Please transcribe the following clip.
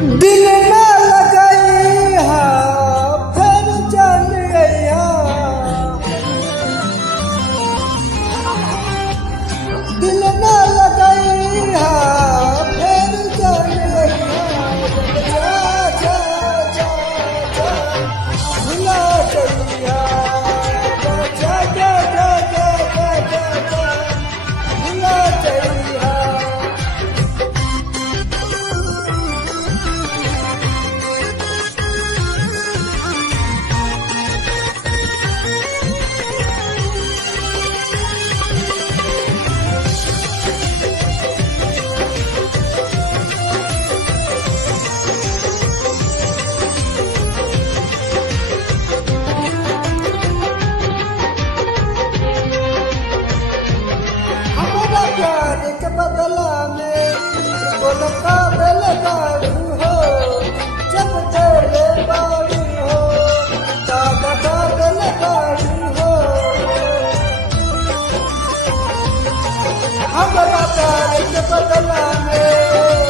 दिल ना लगाई हा फिर चल गया, दिल ना लगाई हा फिर चल गया, जा जा जा जा भुला गया, जा जा जा जा जा जा जा भुला गया। हमारा प्यार के बदला में बोलता दिल गाड़ी हो, जब तेरे बाड़ी हो दादा का दिल गाड़ी हो। हमारा प्यार के बदला में